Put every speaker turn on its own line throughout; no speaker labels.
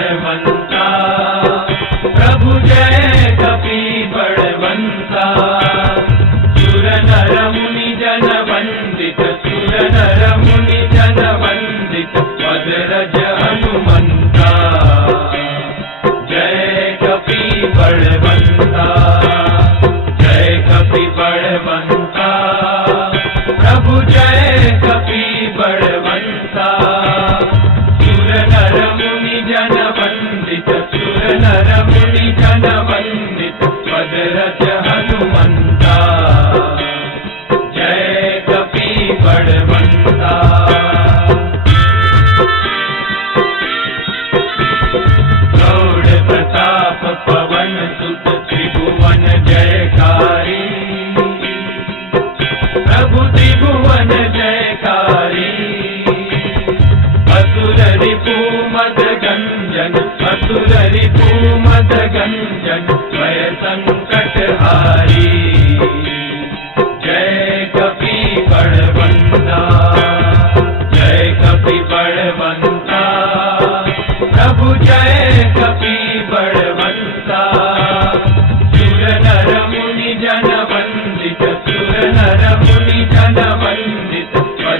मन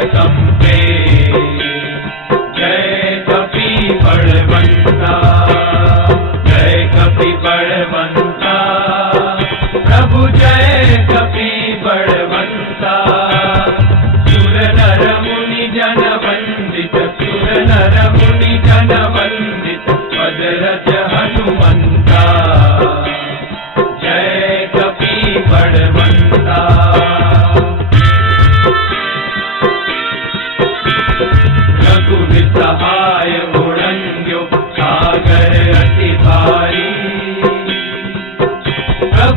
Eita,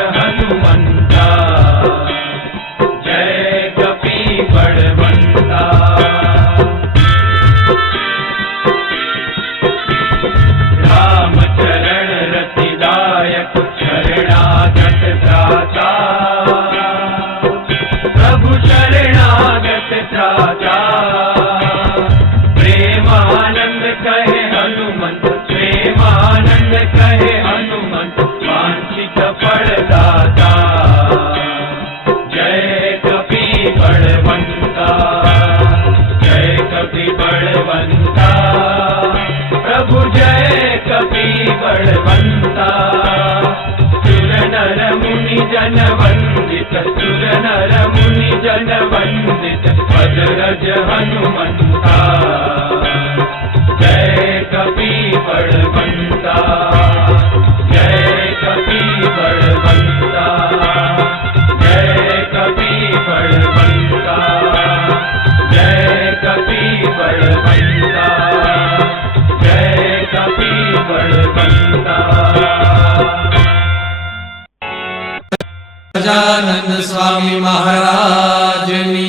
Yeah. भज हनुमंता जय कपी बड़वंता जय कपी बड़वंता जय कपी बड़वंता जय कपी बड़वंता जय कपी बड़वंता
गजानन स्वामी महाराजनी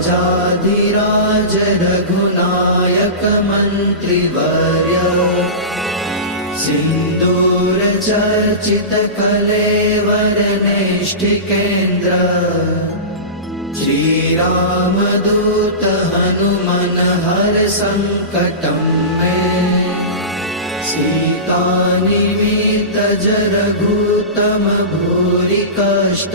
राजाधिराज रघुनायक मन्त्रिवर्य सिन्दूरचर्चित कलेवरनेष्ठिकेन्द्र श्रीरामदूत हनुमन हर सङ्कटं मे सीतानिमित्तज रघुतम भूरि कष्ट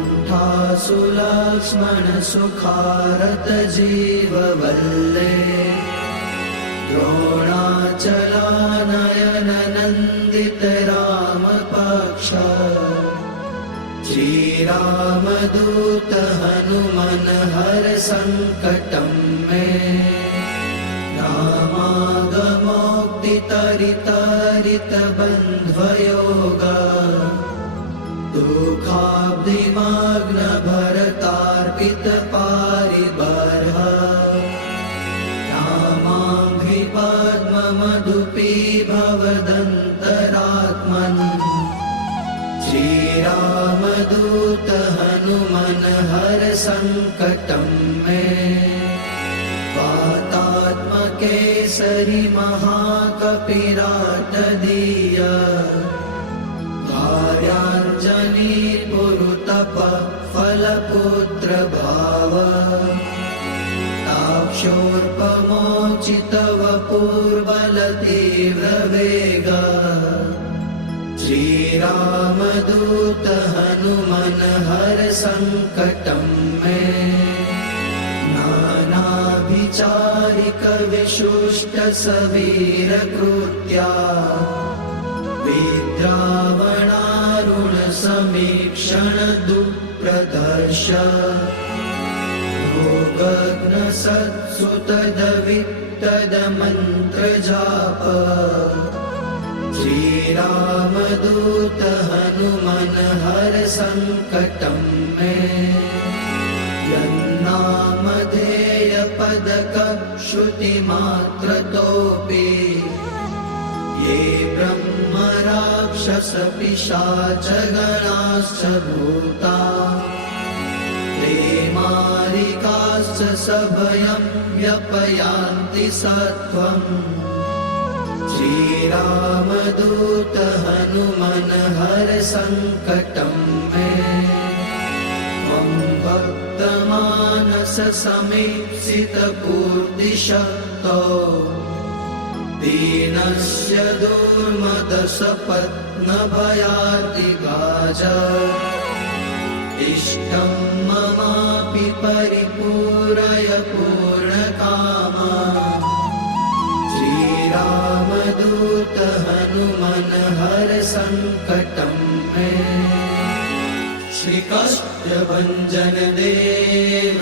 लक्ष्मण सुखारत जीववल्ले द्रोणाचलानयन नन्दित रामपक्ष श्रीरामदूत हनुमन हर सङ्कटं मे। रामागमोक्तितरितरित बन्ध्वयोग दुःखाब्धिमाग्न भरतार्पित पारिबर्ह रामाङ्घ्रिपद्ममधुपी भवदन्तरात्मन् श्रीरामदूत हनुमन हर सङ्कटं मे। वातात्मकेसरि महाकपिराटदीय फलपुत्र भाव ताक्षोर्पमोचितव पूर्वलतीव्रवेग श्रीरामदूत हनुमन हर सङ्कटं मे। नानाभिचारिक विशुष्ट सवीरकृत्या विद्रावणारुण समीक्षण दुप्रदर्श भोगग्न सत्सुतदवित्तदमन्त्रजाप श्रीरामदूत हनुमन हर सङ्कटं मे यन्नामधेय पदक श्रुतिमात्रतोऽपि। ये ब्रह्म राक्षस भूता ते मारिकाश्च सभयं व्यपयान्ति सत्त्वम्। श्रीरामदूत हनुमन हर सङ्कटं मे। त्वं भक्तमानस समीप्सितपूर्तिशक्तो दीनस्य दुर्मदसपत्नभयातिगाज इष्टं ममापि परिपूरय पूर्णकामा। श्रीरामदूत हनुमन हर सङ्कटं मे श्रीकाष्ठभञ्जन देव